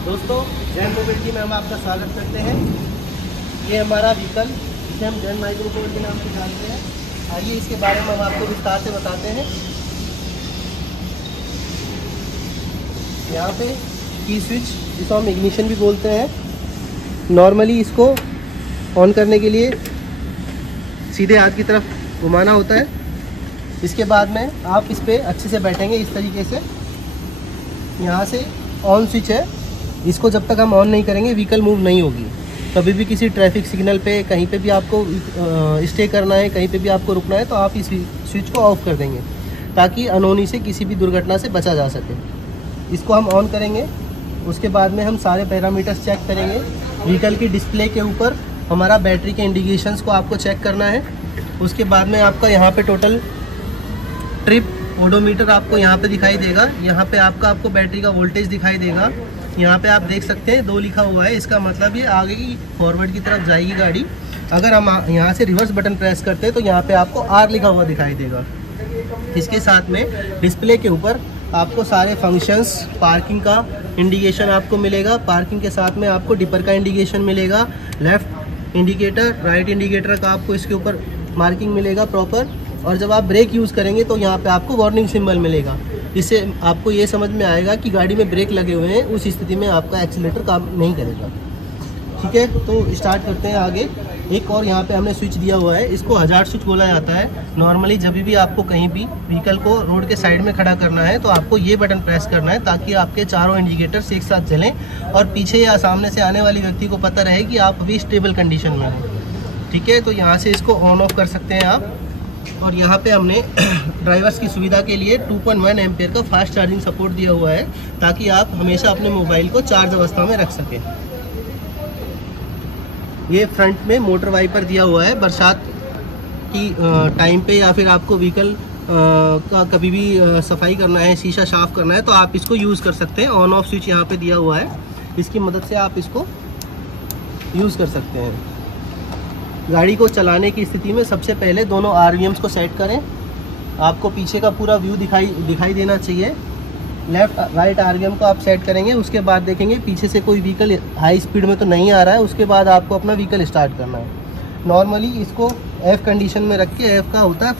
दोस्तों, जैन मोबिलिटी में हम आपका स्वागत करते हैं। ये हमारा व्हीकल जिसे हम जैन माइक्रोकोड के नाम से जानते हैं। आइए इसके बारे में हम आपको विस्तार से बताते हैं। यहाँ पे की स्विच, जिसको हम इग्निशन भी बोलते हैं, नॉर्मली इसको ऑन करने के लिए सीधे हाथ की तरफ घुमाना होता है। इसके बाद में आप इस पर अच्छे से बैठेंगे इस तरीके से। यहाँ से ऑन स्विच है, इसको जब तक हम ऑन नहीं करेंगे व्हीकल मूव नहीं होगी। कभी भी किसी ट्रैफिक सिग्नल पे, कहीं पे भी आपको स्टे करना है, कहीं पे भी आपको रुकना है, तो आप इस स्विच को ऑफ कर देंगे ताकि अनहोनी से किसी भी दुर्घटना से बचा जा सके। इसको हम ऑन करेंगे, उसके बाद में हम सारे पैरामीटर्स चेक करेंगे। व्हीकल की डिस्प्ले के ऊपर हमारा बैटरी के इंडिकेशंस को आपको चेक करना है। उसके बाद में आपका यहाँ पे टोटल ट्रिप ओडोमीटर आपको यहाँ पे दिखाई देगा। यहाँ पे आपको बैटरी का वोल्टेज दिखाई देगा। यहाँ पे आप देख सकते हैं 2 लिखा हुआ है, इसका मतलब ये आगे की फॉरवर्ड की तरफ जाएगी गाड़ी। अगर हम यहाँ से रिवर्स बटन प्रेस करते हैं तो यहाँ पे आपको R लिखा हुआ दिखाई देगा। इसके साथ में डिस्प्ले के ऊपर आपको सारे फंक्शंस, पार्किंग का इंडिकेशन आपको मिलेगा। पार्किंग के साथ में आपको डिपर का इंडिकेशन मिलेगा, लेफ्ट इंडिकेटर, राइट इंडिकेटर का आपको इसके ऊपर मार्किंग मिलेगा प्रॉपर। और जब आप ब्रेक यूज़ करेंगे तो यहाँ पे आपको वार्निंग सिंबल मिलेगा। इससे आपको ये समझ में आएगा कि गाड़ी में ब्रेक लगे हुए हैं, उस स्थिति में आपका एक्सीलेटर काम नहीं करेगा। ठीक है, तो स्टार्ट करते हैं आगे। एक और यहाँ पे हमने स्विच दिया हुआ है, इसको हज़ार्ड स्विच बोला जाता है। नॉर्मली जब भी आपको कहीं भी व्हीकल को रोड के साइड में खड़ा करना है तो आपको ये बटन प्रेस करना है ताकि आपके चारों इंडिकेटर्स एक साथ जलें और पीछे या सामने से आने वाली व्यक्ति को पता रहे कि आप अभी स्टेबल कंडीशन में हैं। ठीक है, तो यहाँ से इसको ऑन ऑफ कर सकते हैं आप। और यहाँ पे हमने ड्राइवर्स की सुविधा के लिए 2.1 एम्पियर का फास्ट चार्जिंग सपोर्ट दिया हुआ है ताकि आप हमेशा अपने मोबाइल को चार्ज अवस्था में रख सकें। ये फ्रंट में मोटर वाइपर दिया हुआ है, बरसात की टाइम पे या फिर आपको व्हीकल का कभी भी सफाई करना है, शीशा साफ करना है, तो आप इसको यूज़ कर सकते हैं। ऑन ऑफ स्विच यहाँ पे दिया हुआ है, इसकी मदद से आप इसको यूज़ कर सकते हैं। गाड़ी को चलाने की स्थिति में सबसे पहले दोनों RVMs को सेट करें। आपको पीछे का पूरा व्यू दिखाई देना चाहिए। लेफ़्ट राइट RVM को आप सेट करेंगे, उसके बाद देखेंगे पीछे से कोई व्हीकल हाई स्पीड में तो नहीं आ रहा है। उसके बाद आपको अपना व्हीकल स्टार्ट करना है। नॉर्मली इसको F कंडीशन में रख के, F का होता है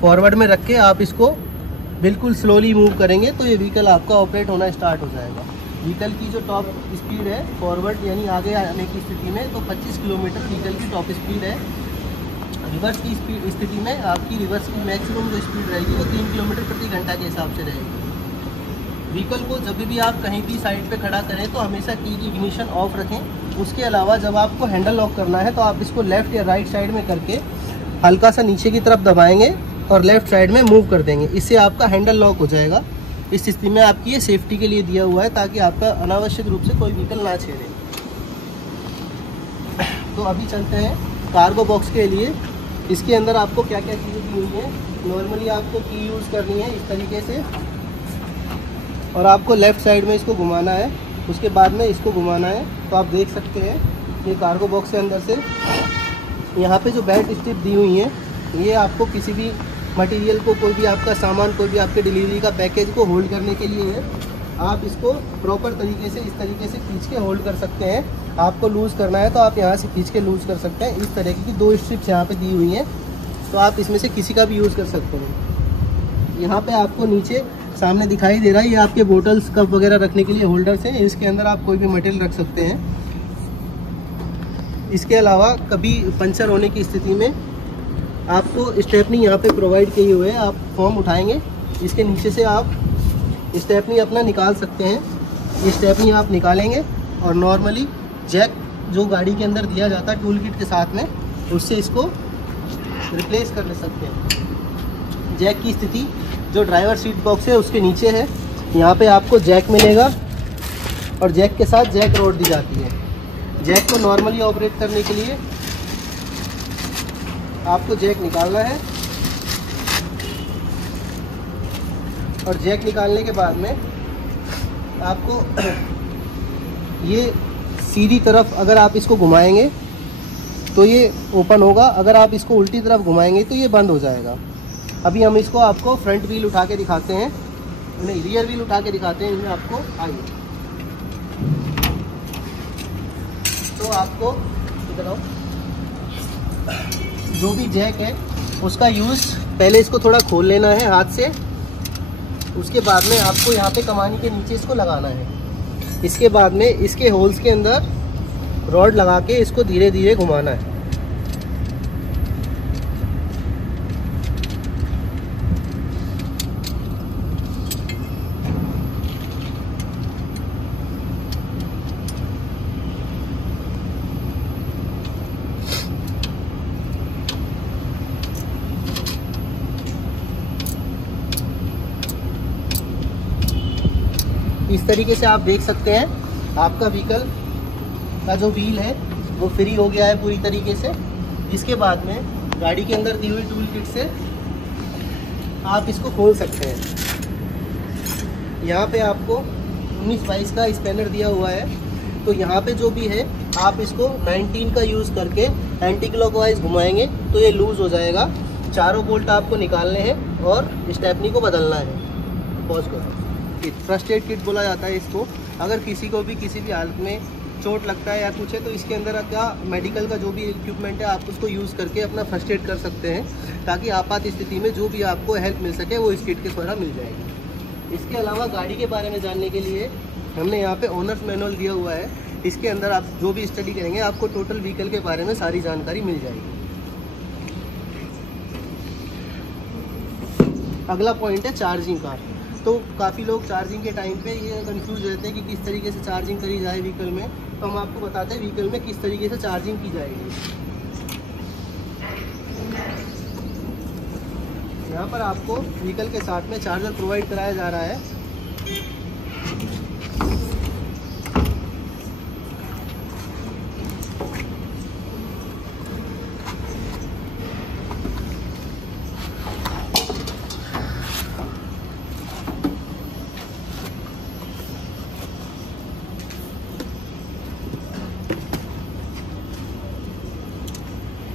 फॉरवर्ड में रख के आप इसको बिल्कुल स्लोली मूव करेंगे तो ये व्हीकल आपका ऑपरेट होना स्टार्ट हो जाएगा। व्हीकल की जो टॉप स्पीड है फॉरवर्ड यानी आगे आने की स्थिति में तो 25 किलोमीटर व्हीकल की टॉप स्पीड है। रिवर्स की स्थिति में आपकी रिवर्स की मैक्सिमम जो स्पीड रहेगी वो 3 किलोमीटर प्रति घंटा के हिसाब से रहेगी। व्हीकल को जब भी आप कहीं भी साइड पे खड़ा करें तो हमेशा की इग्निशन ऑफ रखें। उसके अलावा जब आपको हैंडल लॉक करना है तो आप इसको लेफ़्ट या राइट साइड में करके हल्का सा नीचे की तरफ दबाएँगे और लेफ़्ट साइड में मूव कर देंगे। इससे आपका हैंडल लॉक हो जाएगा। इस स्थिति में आपकी ये सेफ्टी के लिए दिया हुआ है ताकि आपका अनावश्यक रूप से कोई व्हीकल ना छेड़े। तो अभी चलते हैं कार्गो बॉक्स के लिए। इसके अंदर आपको क्या क्या चीज़ें दी हुई हैं। नॉर्मली आपको की यूज़ करनी है इस तरीके से और आपको लेफ़्ट साइड में इसको घुमाना है, उसके बाद में इसको घुमाना है। तो आप देख सकते हैं ये कार्गो बॉक्स के अंदर से यहाँ पे जो बेल्ट स्ट्रिप दी हुई हैं, ये आपको किसी भी मटेरियल को, कोई भी आपका सामान, कोई भी आपके डिलीवरी का पैकेज को होल्ड करने के लिए है। आप इसको प्रॉपर तरीके से इस तरीके से खींच के होल्ड कर सकते हैं। आपको लूज़ करना है तो आप यहाँ से खींच के लूज़ कर सकते हैं। इस तरीके की 2 स्ट्रिप्स यहाँ पे दी हुई हैं, तो आप इसमें से किसी का भी यूज़ कर सकते हैं। यहाँ पे आपको नीचे सामने दिखाई दे रहा है, ये आपके बोटल्स, कप वगैरह रखने के लिए होल्डर्स हैं। इसके अंदर आप कोई भी मटेरियल रख सकते हैं। इसके अलावा कभी पंचर होने की स्थिति में आपको स्टेपनी यहाँ पे प्रोवाइड किए हुए हैं। आप फॉर्म उठाएंगे, इसके नीचे से आप स्टेपनी अपना निकाल सकते हैं। ये स्टेपनी आप निकालेंगे और नॉर्मली जैक जो गाड़ी के अंदर दिया जाता है टूल किट के साथ में, उससे इसको रिप्लेस कर ले सकते हैं। जैक की स्थिति जो ड्राइवर सीट बॉक्स है उसके नीचे है। यहाँ पे आपको जैक मिलेगा और जैक के साथ जैक रोड दी जाती है। जैक को नॉर्मली ऑपरेट करने के लिए आपको जैक निकालना है और जैक निकालने के बाद में आपको ये सीधी तरफ अगर आप इसको घुमाएंगे तो ये ओपन होगा, अगर आप इसको उल्टी तरफ घुमाएंगे तो ये बंद हो जाएगा। अभी हम इसको आपको फ्रंट व्हील उठा के दिखाते हैं, नहीं रियर व्हील उठा के दिखाते हैं इनमें आपको। आइए, तो आपको इधर आओ, जो भी जैक है उसका यूज़ पहले इसको थोड़ा खोल लेना है हाथ से। उसके बाद में आपको यहाँ पे कमानी के नीचे इसको लगाना है। इसके बाद में इसके होल्स के अंदर रॉड लगा के इसको धीरे धीरे घुमाना है। इस तरीके से आप देख सकते हैं आपका व्हीकल का जो व्हील है वो फ्री हो गया है पूरी तरीके से। इसके बाद में गाड़ी के अंदर दी हुई टूल किट से आप इसको खोल सकते हैं। यहाँ पे आपको 19-22 का स्पैनर दिया हुआ है, तो यहाँ पे जो भी है आप इसको 19 का यूज़ करके एंटी क्लॉकवाइज घुमाएंगे तो ये लूज़ हो जाएगा। चारों बोल्ट आपको निकालने हैं और स्टेपनी को बदलना है। पॉज करो। फर्स्ट एड किट बोला जाता है इसको। अगर किसी को भी किसी भी हालत में चोट लगता है या कुछ है तो इसके अंदर का मेडिकल का जो भी इक्विपमेंट है आप उसको यूज़ करके अपना फर्स्ट एड कर सकते हैं, ताकि आपात स्थिति में जो भी आपको हेल्प मिल सके वो इस किट के द्वारा मिल जाएगी। इसके अलावा गाड़ी के बारे में जानने के लिए हमने यहाँ पे ओनर्स मैनुअल दिया हुआ है। इसके अंदर आप जो भी स्टडी करेंगे आपको टोटल व्हीकल के बारे में सारी जानकारी मिल जाएगी। अगला पॉइंट है चार्जिंग का। तो काफ़ी लोग चार्जिंग के टाइम पे ये कंफ्यूज रहते हैं कि किस तरीके से चार्जिंग करी जाए व्हीकल में। तो हम आपको बताते हैं व्हीकल में किस तरीके से चार्जिंग की जाएगी। यहाँ पर आपको व्हीकल के साथ में चार्जर प्रोवाइड कराया जा रहा है।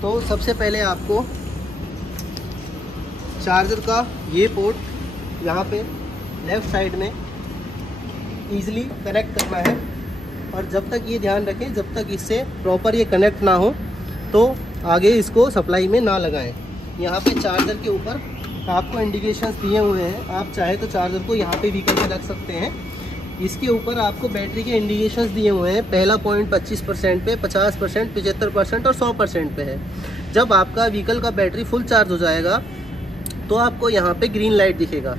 तो सबसे पहले आपको चार्जर का ये पोर्ट यहाँ पे लेफ़्ट साइड में ईज़िली कनेक्ट करना है, और जब तक ये ध्यान रखें जब तक इससे प्रॉपर ये कनेक्ट ना हो तो आगे इसको सप्लाई में ना लगाएं। यहाँ पे चार्जर के ऊपर आपको इंडिकेशंस दिए हुए हैं, आप चाहे तो चार्जर को यहाँ पे व्हीकल पे रख सकते हैं। इसके ऊपर आपको बैटरी के इंडिकेशंस दिए हुए हैं। पहला पॉइंट 25% पे, 50%, 75% और 100% पे है। जब आपका व्हीकल का बैटरी फुल चार्ज हो जाएगा तो आपको यहाँ पे ग्रीन लाइट दिखेगा,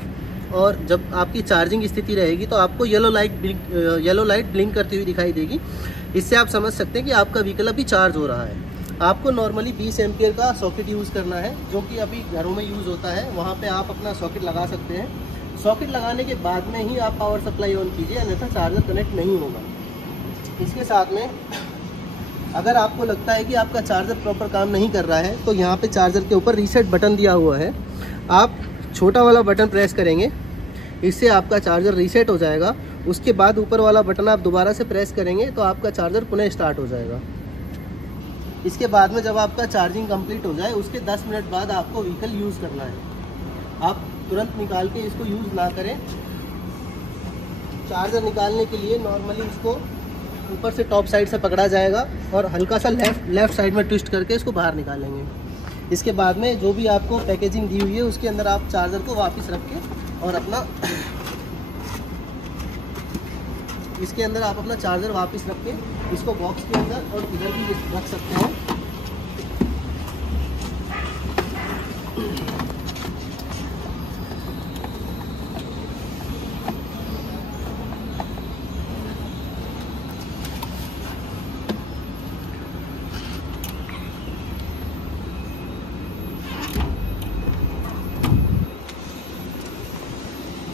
और जब आपकी चार्जिंग स्थिति रहेगी तो आपको येलो लाइट ब्लिंक करती हुई दिखाई देगी। इससे आप समझ सकते हैं कि आपका व्हीकल अभी चार्ज हो रहा है। आपको नॉर्मली 20 एम्पियर का सॉकेट यूज़ करना है, जो कि अभी घरों में यूज़ होता है। वहाँ पे आप अपना सॉकेट लगा सकते हैं। सॉकेट लगाने के बाद में ही आप पावर सप्लाई ऑन कीजिए, अन्यथा चार्जर कनेक्ट नहीं होगा। इसके साथ में अगर आपको लगता है कि आपका चार्जर प्रॉपर काम नहीं कर रहा है तो यहाँ पे चार्जर के ऊपर रीसेट बटन दिया हुआ है। आप छोटा वाला बटन प्रेस करेंगे, इससे आपका चार्जर रीसेट हो जाएगा। उसके बाद ऊपर वाला बटन आप दोबारा से प्रेस करेंगे तो आपका चार्जर पुनः स्टार्ट हो जाएगा। इसके बाद में जब आपका चार्जिंग कंप्लीट हो जाए उसके 10 मिनट बाद आपको व्हीकल यूज़ करना है। आप तुरंत निकाल के इसको यूज़ ना करें। चार्जर निकालने के लिए नॉर्मली इसको ऊपर से टॉप साइड से पकड़ा जाएगा और हल्का सा लेफ़्ट साइड में ट्विस्ट करके इसको बाहर निकालेंगे। इसके बाद में जो भी आपको पैकेजिंग दी हुई है उसके अंदर आप चार्जर को वापस रख के और अपना इसके अंदर आप अपना चार्जर वापस रख के इसको बॉक्स के अंदर और इधर भी रख सकते हैं।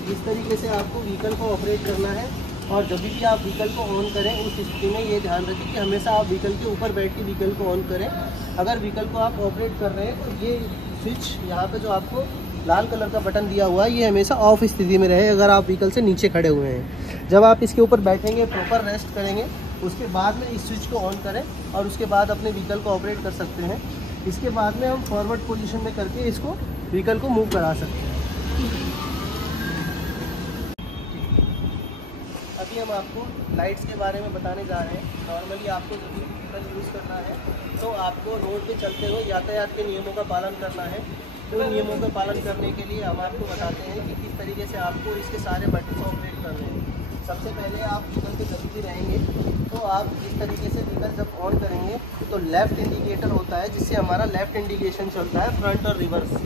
इस तरीके से आपको व्हीकल को ऑपरेट करना है। और जब भी आप व्हीकल को ऑन करें उस स्थिति में ये ध्यान रखें कि हमेशा आप व्हीकल के ऊपर बैठ के व्हीकल को ऑन करें। अगर व्हीकल को आप ऑपरेट कर रहे हैं तो ये स्विच यहाँ पे जो आपको लाल कलर का बटन दिया हुआ है ये हमेशा ऑफ स्थिति में रहे अगर आप व्हीकल से नीचे खड़े हुए हैं। जब आप इसके ऊपर बैठेंगे, प्रॉपर रेस्ट करेंगे, उसके बाद में इस स्विच को ऑन करें और उसके बाद अपने व्हीकल को ऑपरेट कर सकते हैं। इसके बाद में हम फॉरवर्ड पोजीशन में करके इसको व्हीकल को मूव करा सकते हैं। अभी हम आपको लाइट्स के बारे में बताने जा रहे हैं। नॉर्मली आपको जब भी व्हीकल यूज़ करना है तो आपको रोड पे चलते हुए यातायात के नियमों का पालन करना है। तो नियमों का पालन करने के लिए हम आपको बताते हैं कि किस तरीके से आपको इसके सारे बटन ऑपरेट करने हैं। सबसे पहले आप व्हीकल पे जब भी रहेंगे तो आप इस तरीके से व्हीकल जब ऑन करेंगे तो लेफ़्ट इंडिकेटर होता है, जिससे हमारा लेफ़्ट इंडिकेशन चलता है, फ्रंट और रिवर्स,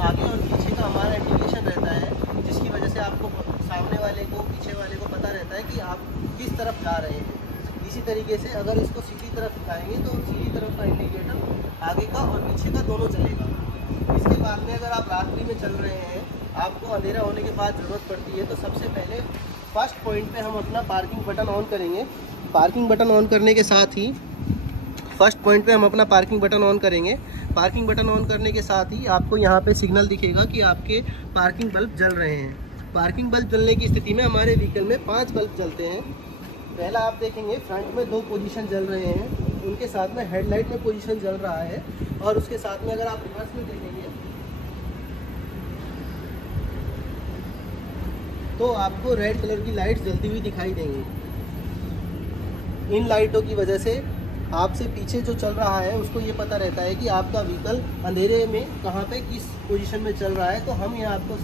आगे और पीछे का हमारा इंडिकेशन रहता है, जिसकी वजह से आपको सामने वाले को, पीछे वाले को पता रहता है कि आप किस तरफ जा रहे हैं। इसी तरीके से अगर इसको सीधी तरफ दिखाएंगे तो सीधी तरफ का इंडिकेटर आगे का और पीछे का दोनों चलेगा। इसके बाद में अगर आप रात्रि में चल रहे हैं, आपको अंधेरा होने के बाद ज़रूरत पड़ती है, तो सबसे पहले फर्स्ट पॉइंट पे हम अपना पार्किंग बटन ऑन करेंगे। पार्किंग बटन ऑन करने के साथ ही फर्स्ट पॉइंट पे हम अपना पार्किंग बटन ऑन करेंगे। पार्किंग बटन ऑन करने के साथ ही आपको यहाँ पे सिग्नल दिखेगा कि आपके पार्किंग बल्ब जल रहे हैं। पार्किंग बल्ब जलने की स्थिति में हमारे व्हीकल में 5 बल्ब जलते हैं। पहला आप देखेंगे फ्रंट में 2 पोजीशन जल रहे हैं, उनके साथ में हेडलाइट में पोजीशन जल रहा है, और उसके साथ में अगर आप रिवर्स में देखेंगे तो आपको रेड कलर की लाइट्स जलती हुई दिखाई देंगी। इन लाइटों की वजह से आपसे पीछे जो चल रहा है उसको ये पता रहता है कि आपका व्हीकल अंधेरे में कहाँ पे किस पोजीशन में चल रहा है। तो हम यहाँ आपको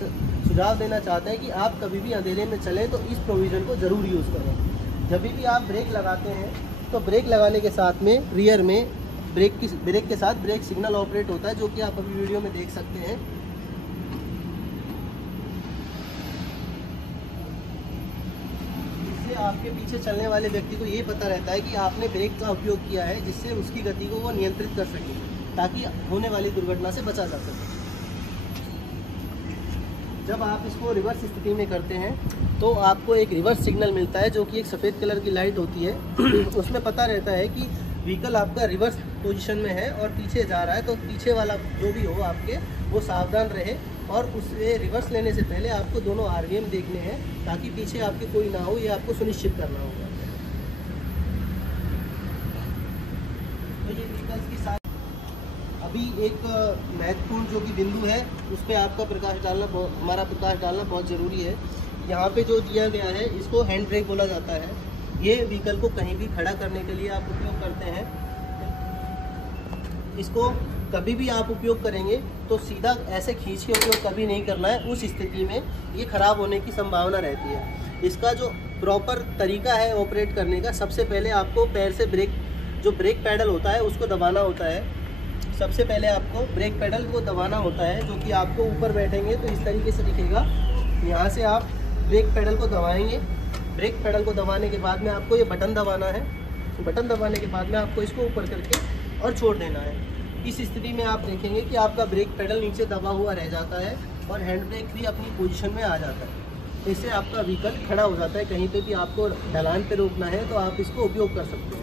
सुझाव देना चाहते हैं कि आप कभी भी अंधेरे में चलें तो इस प्रोविज़न को ज़रूर यूज़ करें। जब भी आप ब्रेक लगाते हैं तो ब्रेक लगाने के साथ में रियर में ब्रेक के साथ ब्रेक सिग्नल ऑपरेट होता है, जो कि आप अभी वीडियो में देख सकते हैं। आपके पीछे चलने वाले व्यक्ति को ये पता रहता है कि आपने ब्रेक का उपयोग किया है, जिससे उसकी गति को वो नियंत्रित कर सके, ताकि होने वाली दुर्घटना से बचा जा सके। जब आप इसको रिवर्स स्थिति में करते हैं तो आपको एक रिवर्स सिग्नल मिलता है, जो कि एक सफ़ेद कलर की लाइट होती है। उसमें पता रहता है कि व्हीकल आपका रिवर्स पोजीशन में है और पीछे जा रहा है, तो पीछे वाला जो भी हो आपके वो सावधान रहे, और उससे रिवर्स लेने से पहले आपको दोनों RVM देखने हैं, ताकि पीछे आपके कोई ना हो, ये आपको सुनिश्चित करना होगा। तो ये व्हीकल्स की साथ अभी एक महत्वपूर्ण जो कि बिंदु है, उस पर आपका हमारा प्रकाश डालना बहुत ज़रूरी है। यहाँ पे जो दिया गया है इसको हैंड ब्रेक बोला जाता है। ये व्हीकल को कहीं भी खड़ा करने के लिए आप उपयोग करते हैं। इसको कभी भी आप उपयोग करेंगे तो सीधा ऐसे खींच के उपयोग कभी नहीं करना है, उस स्थिति में ये ख़राब होने की संभावना रहती है। इसका जो प्रॉपर तरीका है ऑपरेट करने का, सबसे पहले आपको पैर से ब्रेक पैडल होता है उसको दबाना होता है। सबसे पहले आपको ब्रेक पैडल को दबाना होता है, जो कि आपको ऊपर बैठेंगे तो इस तरीके से दिखेगा। यहाँ से आप ब्रेक पैडल को दबाएंगे। ब्रेक पैडल को दबाने के बाद में आपको ये बटन दबाना है। बटन दबाने के बाद में आपको इसको ऊपर करके और छोड़ देना है। इस स्थिति में आप देखेंगे कि आपका ब्रेक पैडल नीचे दबा हुआ रह जाता है और हैंड ब्रेक भी अपनी पोजीशन में आ जाता है। इससे आपका व्हीकल खड़ा हो जाता है। कहीं पे भी आपको ढलान पे रोकना है तो आप इसको उपयोग कर सकते हैं।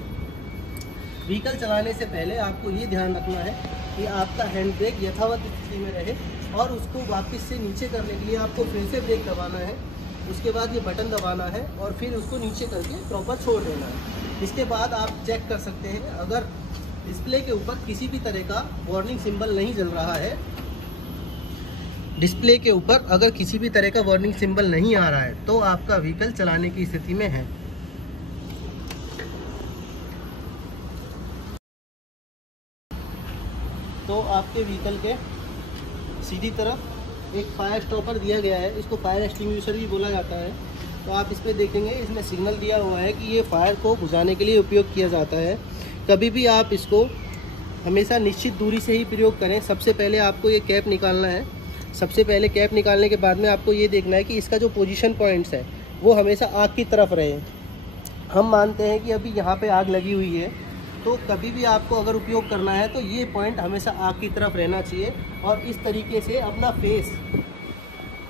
व्हीकल चलाने से पहले आपको ये ध्यान रखना है कि आपका हैंड ब्रेक यथावत स्थिति में रहे, और उसको वापस से नीचे करने के लिए आपको फिर से ब्रेक दबाना है। उसके बाद ये बटन दबाना है और फिर उसको नीचे करके प्रॉपर छोड़ देना है। इसके बाद आप चेक कर सकते हैं, अगर डिस्प्ले के ऊपर किसी भी तरह का वार्निंग सिंबल नहीं जल रहा है, डिस्प्ले के ऊपर अगर किसी भी तरह का वार्निंग सिंबल नहीं आ रहा है तो आपका व्हीकल चलाने की स्थिति में है। तो आपके व्हीकल के सीधी तरफ एक फायर स्टॉपर दिया गया है, इसको फायर एक्सटिंग्विशर भी बोला जाता है। तो आप इस पर देखेंगे इसमें सिग्नल दिया हुआ है कि ये फायर को बुझाने के लिए उपयोग किया जाता है। कभी भी आप इसको हमेशा निश्चित दूरी से ही प्रयोग करें। सबसे पहले आपको ये कैप निकालना है। सबसे पहले कैप निकालने के बाद में आपको ये देखना है कि इसका जो पोजीशन पॉइंट्स है वो हमेशा आग की तरफ रहे। हम मानते हैं कि अभी यहाँ पे आग लगी हुई है, तो कभी भी आपको अगर उपयोग करना है तो ये पॉइंट हमेशा आग की तरफ रहना चाहिए, और इस तरीके से अपना फेस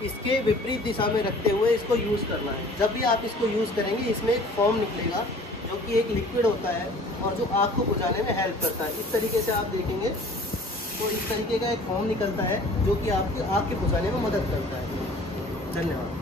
इसके विपरीत दिशा में रखते हुए इसको यूज़ करना है। जब भी आप इसको यूज़ करेंगे इसमें एक फोम निकलेगा, जो कि एक लिक्विड होता है और जो आग को बुझाने में हेल्प करता है। इस तरीके से आप देखेंगे तो इस तरीके का एक फोम निकलता है, जो कि आपको आग के बुझाने में मदद करता है। धन्यवाद।